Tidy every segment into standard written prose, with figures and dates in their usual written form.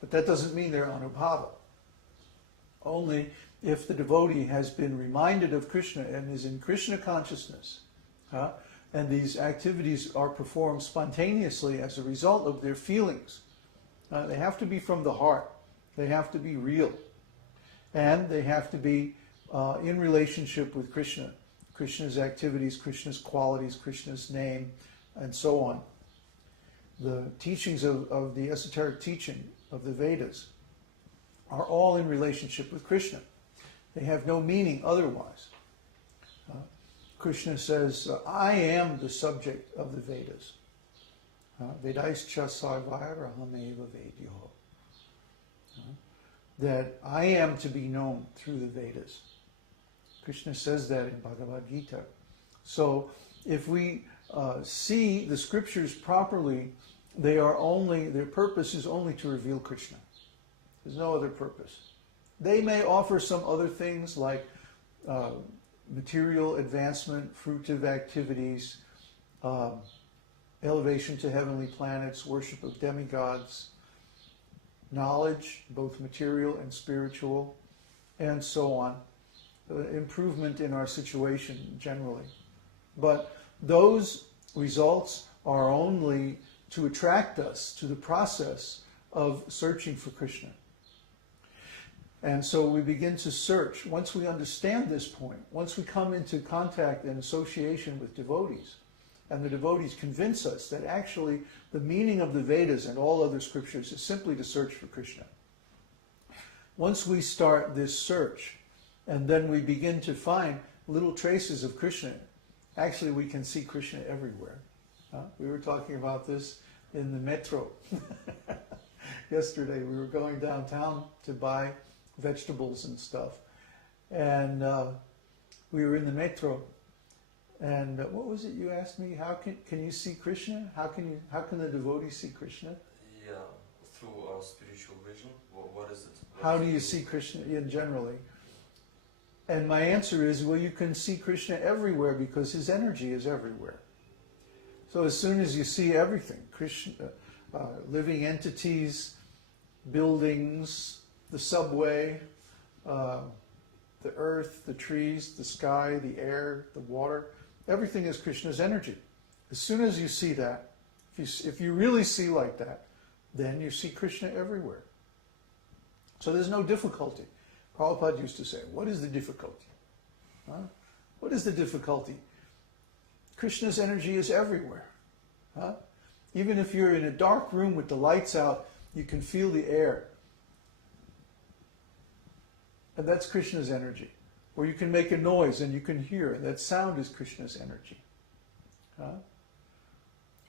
But that doesn't mean they're Anubhava. Only if the devotee has been reminded of Krishna and is in Krishna consciousness, and these activities are performed spontaneously as a result of their feelings. They have to be from the heart. They have to be real. And they have to be in relationship with Krishna. Krishna's activities, Krishna's qualities, Krishna's name, and so on. The teachings of the esoteric teaching of the Vedas are all in relationship with Krishna. They have no meaning otherwise. Krishna says, I am the subject of the Vedas. Vedaischa sarvairahameva vedyo. That I am to be known through the Vedas. Krishna says that in Bhagavad Gita. So if we see the scriptures properly, their purpose is only to reveal Krishna. There's no other purpose. They may offer some other things like material advancement, fruitive activities, elevation to heavenly planets, worship of demigods, knowledge, both material and spiritual, and so on. Improvement in our situation generally. But those results are only to attract us to the process of searching for Krishna. And so we begin to search. Once we understand this point, once we come into contact and association with devotees, and the devotees convince us that actually the meaning of the Vedas and all other scriptures is simply to search for Krishna. Once we start this search, and then we begin to find little traces of Krishna, actually we can see Krishna everywhere. We were talking about this in the metro. Yesterday we were going downtown to buy vegetables and stuff. And we were in the metro. And what was it you asked me? How can you see Krishna? How can the devotee see Krishna? Yeah, through our spiritual vision. What is it? How do you see Krishna generally? And my answer is, well, you can see Krishna everywhere because his energy is everywhere. So as soon as you see everything, Krishna, living entities, buildings, the subway, the earth, the trees, the sky, the air, the water, everything is Krishna's energy. As soon as you see that, if you really see like that, then you see Krishna everywhere. So there's no difficulty. Prabhupada used to say, what is the difficulty? What is the difficulty? Krishna's energy is everywhere. Even if you're in a dark room with the lights out, you can feel the air. And that's Krishna's energy. Or you can make a noise and you can hear, and that sound is Krishna's energy.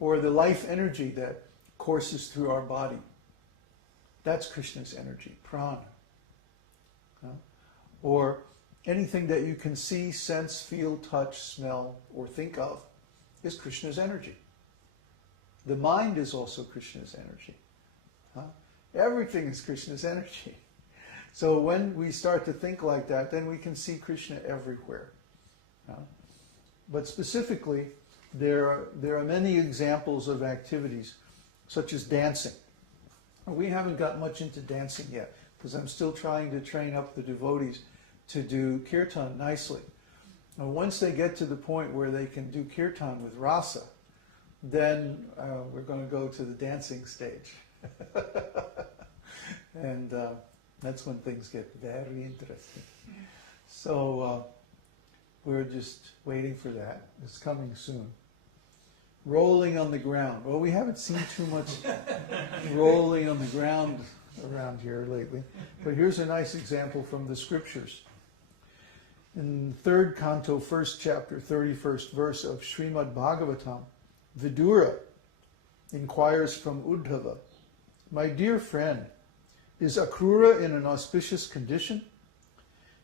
Or the life energy that courses through our body. That's Krishna's energy, prana. Or anything that you can see, sense, feel, touch, smell, or think of is Krishna's energy. The mind is also Krishna's energy. Everything is Krishna's energy. So when we start to think like that, then we can see Krishna everywhere. But specifically, there are many examples of activities, such as dancing. We haven't got much into dancing yet, because I'm still trying to train up the devotees to do kirtan nicely. Now, once they get to the point where they can do kirtan with rasa, then we're going to go to the dancing stage. And that's when things get very interesting. So we're just waiting for that. It's coming soon. Rolling on the ground. Well, we haven't seen too much rolling on the ground around here lately. But here's a nice example from the scriptures. In 3rd canto, 1st chapter, 31st verse of Srimad Bhagavatam, Vidura inquires from Uddhava, "My dear friend, is Akrura in an auspicious condition?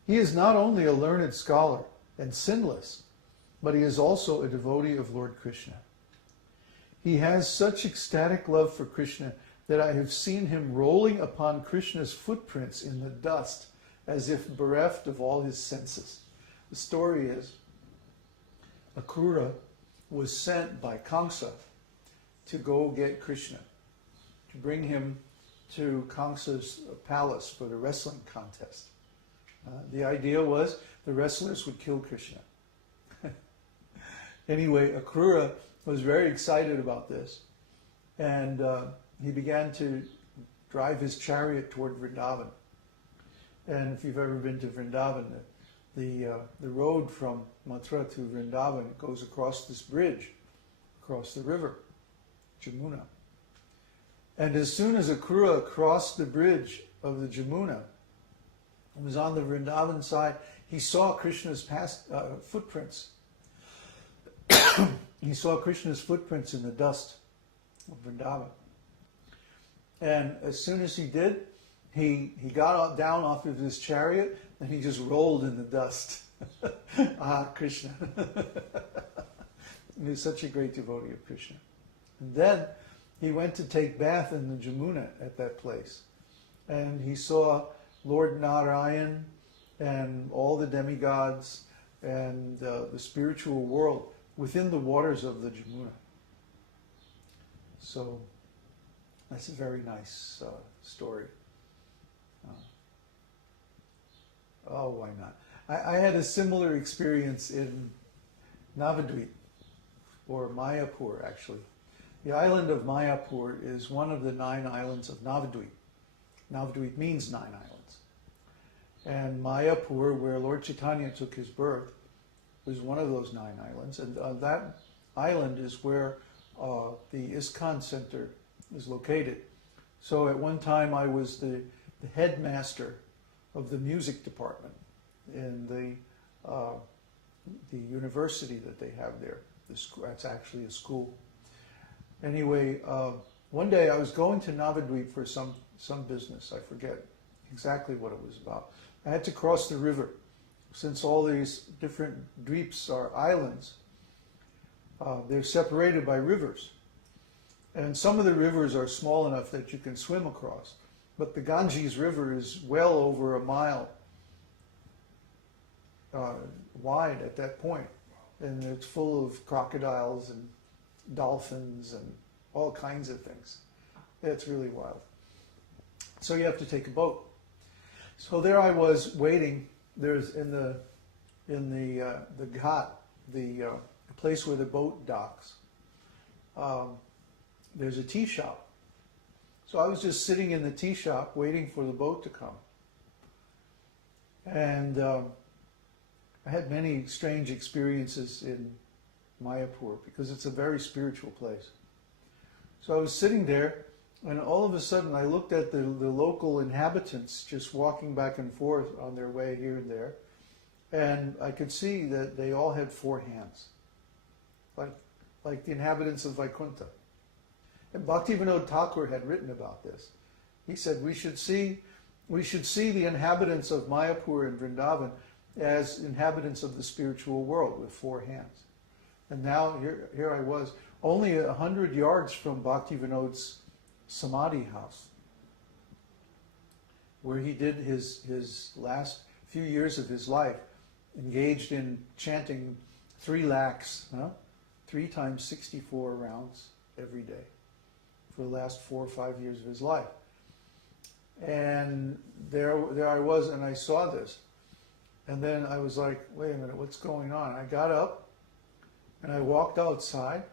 He is not only a learned scholar and sinless, but he is also a devotee of Lord Krishna. He has such ecstatic love for Krishna that I have seen him rolling upon Krishna's footprints in the dust as if bereft of all his senses." The story is, Akrura was sent by Kamsa to go get Krishna, to bring him to Kamsa's palace for the wrestling contest. The idea was the wrestlers would kill Krishna. Anyway, Akrura was very excited about this, and he began to drive his chariot toward Vrindavan. And if you've ever been to Vrindavan, the road from Mathura to Vrindavan, it goes across this bridge, across the river, Jamuna. And as soon as Akrura crossed the bridge of the Jamuna, and was on the Vrindavan side, he saw Krishna's footprints. He saw Krishna's footprints in the dust of Vrindavan. And as soon as he did, he got down off of his chariot and he just rolled in the dust. Krishna. He was such a great devotee of Krishna. And then he went to take bath in the Jamuna at that place. And he saw Lord Narayan and all the demigods and the spiritual world within the waters of the Jamuna. So that's a very nice story. Why not? I had a similar experience in Navadvip, or Mayapur actually. The island of Mayapur is one of the 9 islands of Navadvip. Navadvip means 9 islands. And Mayapur, where Lord Chaitanya took his birth, was one of those 9 islands. And that island is where the ISKCON Center is located. So at one time I was the headmaster of the music department in the university that they have there. That's actually a school. Anyway, one day I was going to Navadvip for some business. I forget exactly what it was about. I had to cross the river. Since all these different dweeps are islands, they're separated by rivers. And some of the rivers are small enough that you can swim across. But the Ganges River is well over a mile wide at that point. And it's full of crocodiles and dolphins and all kinds of things. It's really wild. So you have to take a boat. So there I was waiting. There's in the ghat, the place where the boat docks. There's a tea shop. So I was just sitting in the tea shop waiting for the boat to come. And I had many strange experiences in Mayapur because it's a very spiritual place. So I was sitting there, and all of a sudden I looked at the local inhabitants just walking back and forth on their way here and there, and I could see that they all had 4 hands, like the inhabitants of Vaikuntha. And Bhaktivinoda Thakur had written about this. He said we should see the inhabitants of Mayapur and Vrindavan as inhabitants of the spiritual world with 4 hands. And now here I was, only 100 yards from Bhaktivinoda's Samadhi house, where he did his last few years of his life, engaged in chanting 3 lakhs, 3 times 64 rounds every day, for the last 4 or 5 years of his life. And there I was, and I saw this. And then I was like, wait a minute, what's going on? I got up, and I walked outside,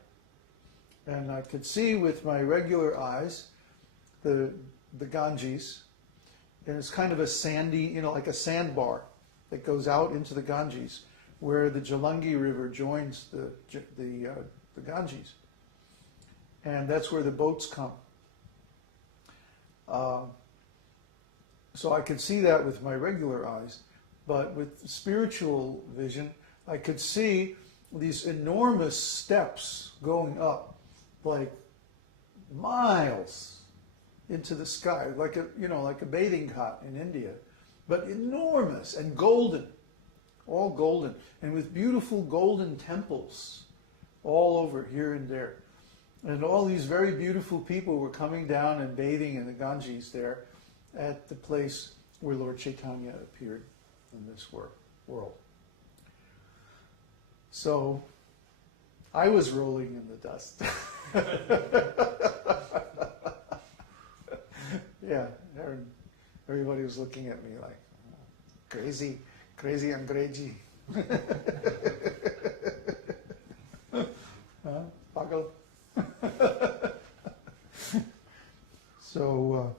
and I could see with my regular eyes the Ganges. And it's kind of a sandy, like a sandbar that goes out into the Ganges, where the Jalangi River joins the Ganges. And that's where the boats come. So I could see that with my regular eyes. But with spiritual vision, I could see these enormous steps going up, like miles into the sky, like a bathing hut in India, but enormous and golden, all golden, and with beautiful golden temples all over here and there. And all these very beautiful people were coming down and bathing in the Ganges there at the place where Lord Chaitanya appeared in this world. So I was rolling in the dust. Yeah, everybody was looking at me like, crazy, crazy Angreji. Pagal. So,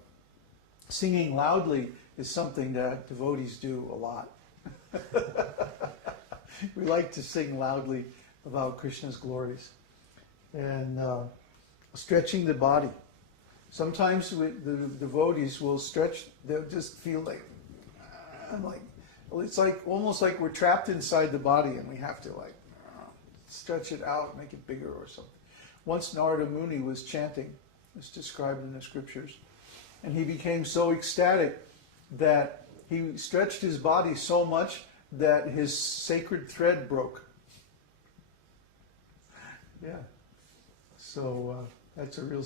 singing loudly is something that devotees do a lot. We like to sing loudly about Krishna's glories. And stretching the body. Sometimes the devotees will stretch, they'll just feel like, it's like almost like we're trapped inside the body and we have to stretch it out, make it bigger or something. Once Narada Muni was chanting, it's described in the scriptures, and he became so ecstatic that he stretched his body so much that his sacred thread broke. Yeah. So that's a real